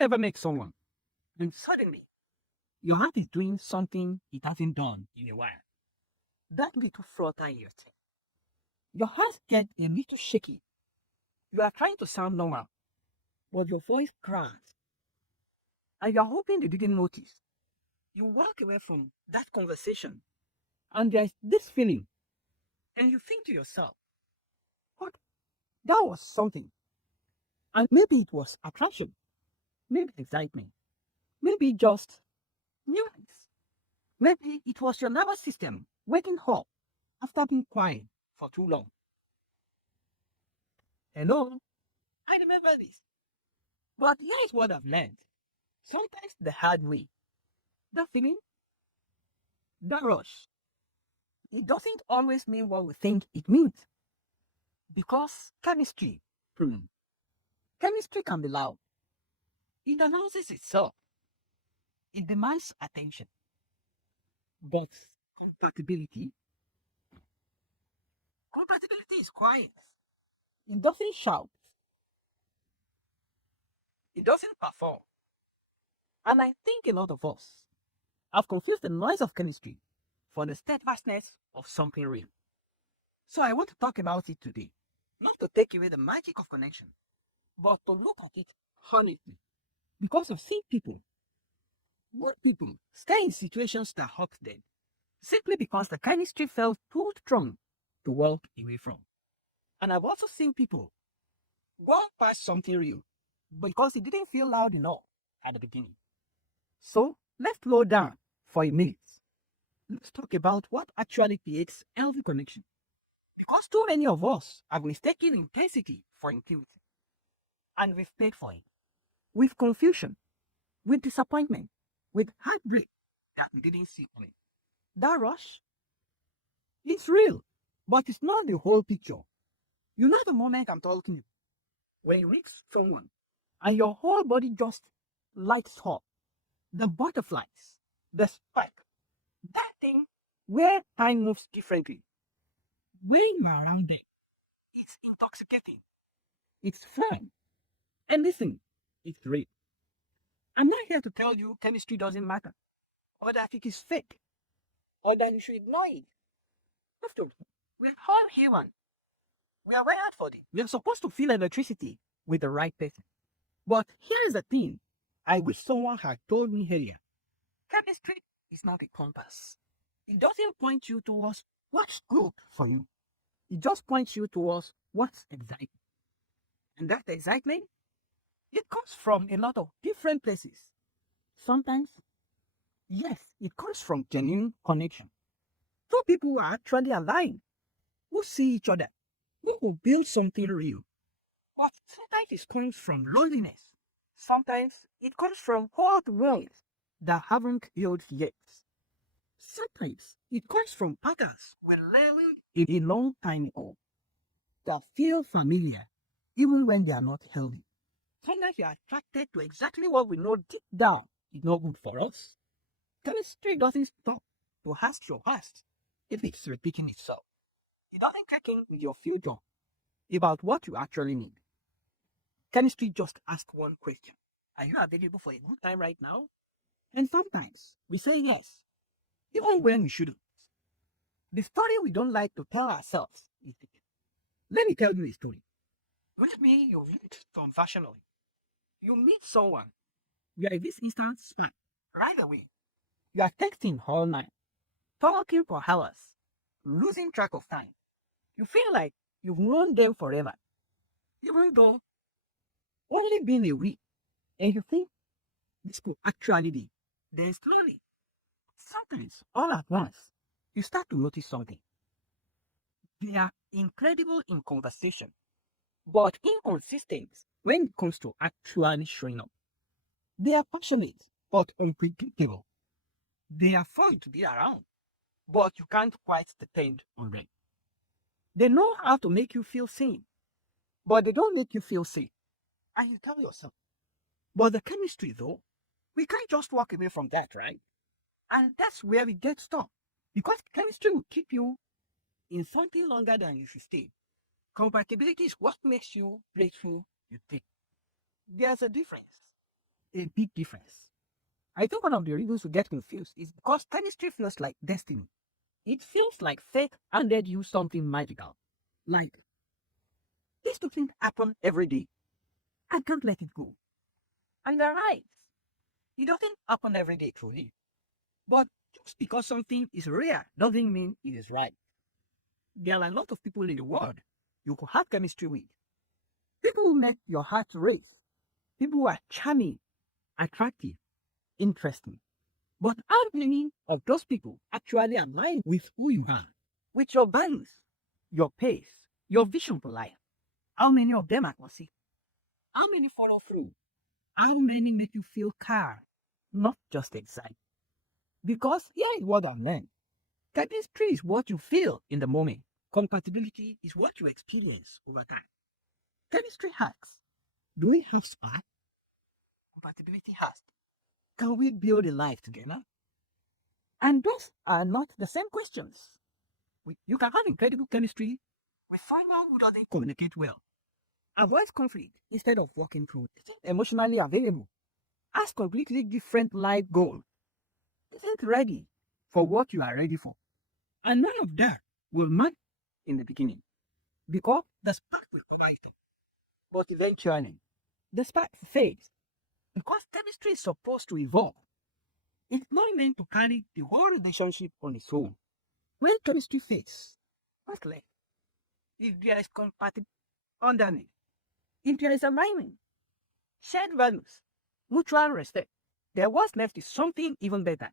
Ever met someone and suddenly your heart is doing something it hasn't done in a while? That little flutter in your chest. Your heart gets a little shaky. You are trying to sound normal, but your voice cracks, and you are hoping they didn't notice. You walk away from that conversation, and there's this feeling, and you think to yourself, what? That was something. And maybe it was attraction, maybe excitement, maybe just nuance. Maybe it was your nervous system waking up after being quiet for too long. Hello, I remember this. But here is what I've learned. Sometimes the hard way. That feeling, that rush, it doesn't always mean what we think it means. Because hmm, chemistry can be loud. It announces itself. It demands attention. But compatibility, compatibility is quiet. It doesn't shout. It doesn't perform. And I think a lot of us have confused the noise of chemistry for the steadfastness of something real. So I want to talk about it today. Not to take away the magic of connection, but to look at it honestly. Because I've seen people, what people, stay in situations that hurt them simply because the chemistry felt too strong to walk away from. And I've also seen people walk past something real because it didn't feel loud enough at the beginning. So let's slow down for a minute. Let's talk about what actually creates healthy connection. Because too many of us have mistaken intensity for intimacy, and we've paid for it with confusion, with disappointment, with heartbreak that we didn't see coming. That rush is real, but it's not the whole picture. You know the moment I'm talking you, when you meet someone and your whole body just lights up, the butterflies, the spike, that thing where time moves differently. When you are around it, it's intoxicating, it's fun, and listen, it's real. I'm not here to tell you chemistry doesn't matter, or that it is fake, or that you should ignore it. After all, we're all human. We are wired for it. We are supposed to feel electricity with the right person. But here's the thing I wish someone had told me earlier. Chemistry is not a compass. It doesn't point you towards what's good for you. It just points you towards what's exciting. And that excitement, it comes from a lot of different places. Sometimes, yes, it comes from genuine connection. Two people who are actually aligned, who see each other, who will build something real. But sometimes it comes from loneliness. Sometimes it comes from old wounds that haven't healed yet. Sometimes it comes from patterns we learned a long time ago that feel familiar even when they are not healthy. Sometimes we are attracted to exactly what we know deep down is not good for us. Chemistry doesn't stop to ask your past if it's repeating itself. It doesn't check in with your future about what you actually need. Chemistry just asks one question. Are you available for a good time right now? And sometimes we say yes, even when we shouldn't. The story we don't like to tell ourselves is this. Let me tell you a story. Maybe you meet conversationally. You meet someone. You are in this instant spark. Right away. You are texting all night, talking for hours, losing track of time. You feel like you've known them forever, even though only been a week. And you think this could actually be. Then slowly, sometimes all at once, you start to notice something. They are incredible in conversation, but inconsistent when it comes to actually showing up. They are passionate, but unpredictable. They are fun to be around, but you can't quite depend on them. They know how to make you feel seen, but they don't make you feel safe. And you tell yourself, but the chemistry though, we can't just walk away from that, right? And that's where we get stuck. Because chemistry will keep you in something longer than you should stay. Compatibility is what makes you grateful you think. There's a difference. a big difference. I think one of the reasons we get confused is because chemistry feels like destiny. It feels like fate handed you something magical. Like, this doesn't happen every day. I can't let it go. And they're right. It doesn't happen every day, truly. But just because something is rare doesn't mean it is right. There are a lot of people in the world you could have chemistry with. People who make your heart race. People who are charming, attractive, interesting. But how many of those people actually align with who you are? With your values, your pace, your vision for life? How many of them are consistent? How many follow through? How many make you feel calm, not just excited? Because here is what I've learned. Chemistry is what you feel in the moment. Compatibility is what you experience over time. Chemistry hacks. Do we have spark? Compatibility has. Can we build a life together? And those are not the same questions. You can have incredible chemistry with someone who doesn't communicate well. Avoid conflict instead of working through it. Isn't emotionally available. Ask completely different life goals. Isn't ready for what you are ready for. And none of that will matter in the beginning because the spark will cover it up. But eventually, the spark fades because chemistry is supposed to evolve. It's not meant to carry the whole relationship on its own. When chemistry fades, what's left? If there is compatibility underneath, if there is alignment, shared values, mutual respect, then what's left is something even better,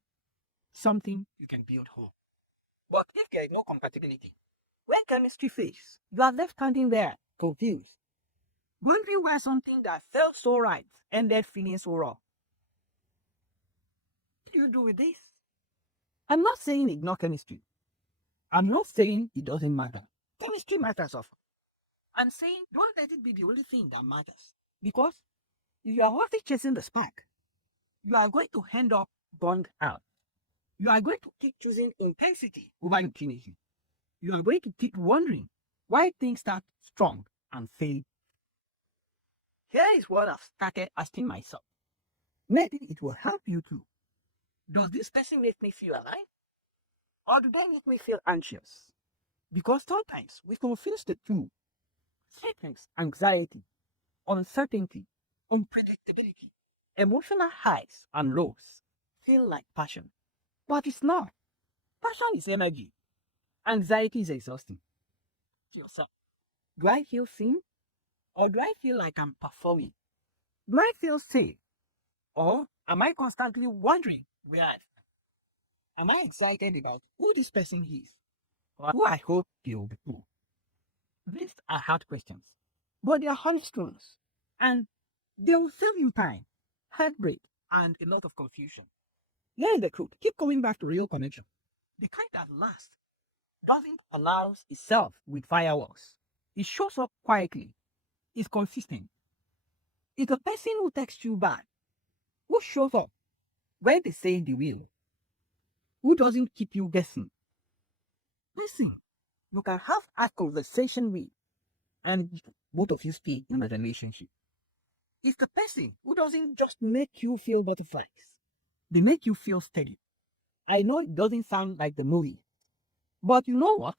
something you can build whole. But if there is no compatibility, when chemistry fades, you are left standing there, confused, wondering why something that felt so right ended feeling so wrong. What do you do with this? I'm not saying ignore chemistry. I'm not saying it doesn't matter. Chemistry matters, of course. I'm saying don't let it be the only thing that matters. Because if you are always chasing the spark, you are going to end up burned out. You are going to keep choosing intensity over intimacy. You are going to keep wondering why things start strong and fail. Here is what I've started asking myself. Maybe it will help you too. Does this person make me feel alive? Or do they make me feel anxious? Because sometimes we confuse the two. Sometimes anxiety, uncertainty, unpredictability, emotional highs and lows feel like passion. But it's not. Passion is energy. Anxiety is exhausting. To yourself, do I feel seen? Or do I feel like I'm performing? Do I feel safe? Or am I constantly wondering where I am? I excited about who this person is? Or who I hope they will become? These are hard questions, but they are honest ones. And they will save you time, heartbreak, and a lot of confusion. Here is the truth. Keep coming back to real connection. The kind that lasts doesn't announce itself with fireworks. It shows up quietly. It's consistent. It's a person who texts you back, who shows up when they say they will, who doesn't keep you guessing. Listen, you can have a conversation with, and both of you stay in a relationship. It's the person who doesn't just make you feel butterflies. They make you feel steady. I know it doesn't sound like the movie, but you know what?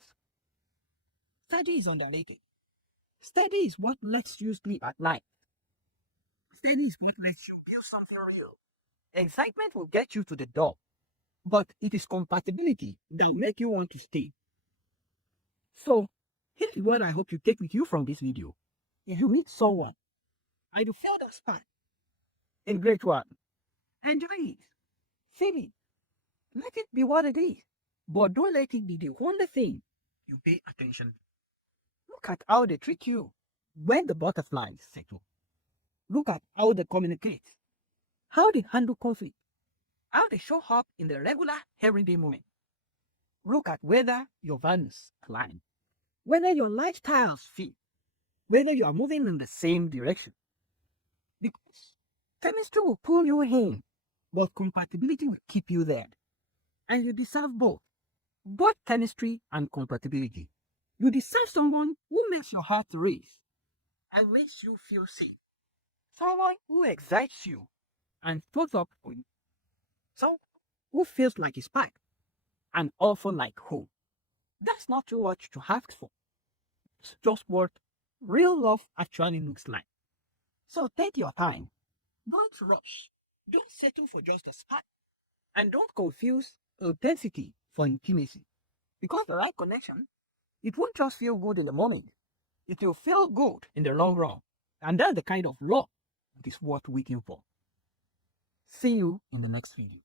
Steady is underrated. Steady is what lets you sleep at night. Steady is what lets you build something real. Excitement will get you to the door, but it is compatibility that make you want to stay. So, here is what I hope you take with you from this video. If you meet someone and you feel that spark, a great one, enjoy it, feel it, let it be what it is. But don't let it be the only thing you pay attention to. Look at how they treat you when the butterflies settle. Look at how they communicate, how they handle conflict, how they show up in the regular everyday moment. Look at whether your values align, whether your lifestyles fit, whether you are moving in the same direction. Because chemistry will pull you in, but compatibility will keep you there. And you deserve both chemistry and compatibility. You deserve someone who makes your heart race and makes you feel safe. Someone who excites you and shows up for you. So, who feels like a spark and also like home? That's not too much to ask for. It's just what real love actually looks like. So take your time. Don't rush. Don't settle for just a spark. And don't confuse intensity for intimacy. Because the right connection, it won't just feel good in the moment. It will feel good in the long run. And that's the kind of love that is worth waiting for. See you in the next video.